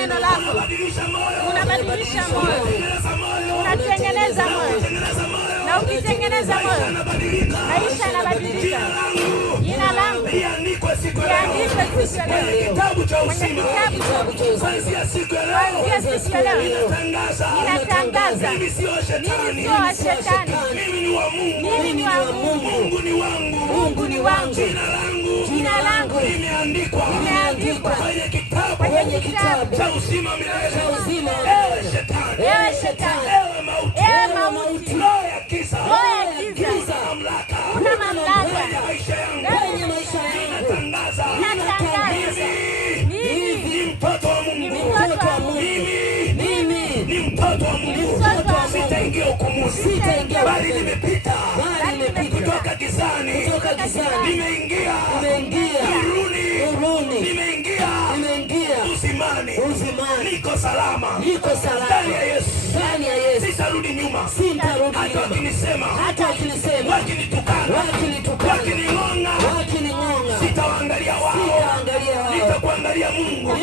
neno lako, unabadilisha moyo, unatengeneza moyo, na ukitengeneza moyo maisha yanabadilika. Jina langu liandikwe siku ya leo kwenye kitabu cha uzima. Kuanzia siku ya leo ninatangaza, mimi sio wa shetani, mimi ni wa Mungu, Mungu ni wangu, Mungu ni wangu. Jina langu limeandikwa kwenye kitabu cha uzima milele. Ewe shetani, ewe mauti, roho ya giza, una mamlaka kwenye maisha yangu. Ninatangaza mimi ni mtoto wa Mungu, mimi ni mtoto wa Mungu. Sitaingia hukumuni, bali nimepita kutoka gizani, nimeingia nuruni, nimeingia uzimani. Niko salama ndani ya Yesu. Sitarudi nyuma. Hata wakinisema, wakinitukana, wakining'ong'a, sitawaangalia wao, nitakuangalia Mungu.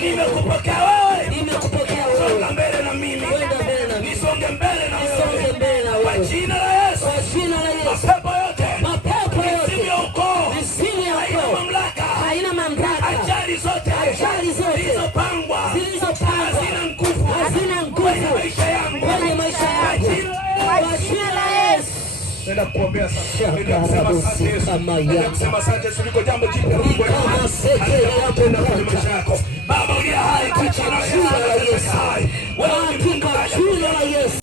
Nimekupokea wewe, songa mbele na mimi, nisonge mbele na wewe, kwa jina la Yesu. Mapepo yote misimu ya ukoo haina mamlaka, ajali zote zilizopangwa hazina nguvu kwenye maisha yangu, kwa jina la Yesu. Nenda kuombea sasa. Nenda kusema asante Yesu. Nenda kusema asante Yesu. Liko jambo jipya Mungu anatenda kwenye maisha yako. Baba uliye hai, kwa jina la Yesu. Wewe ni Mungu.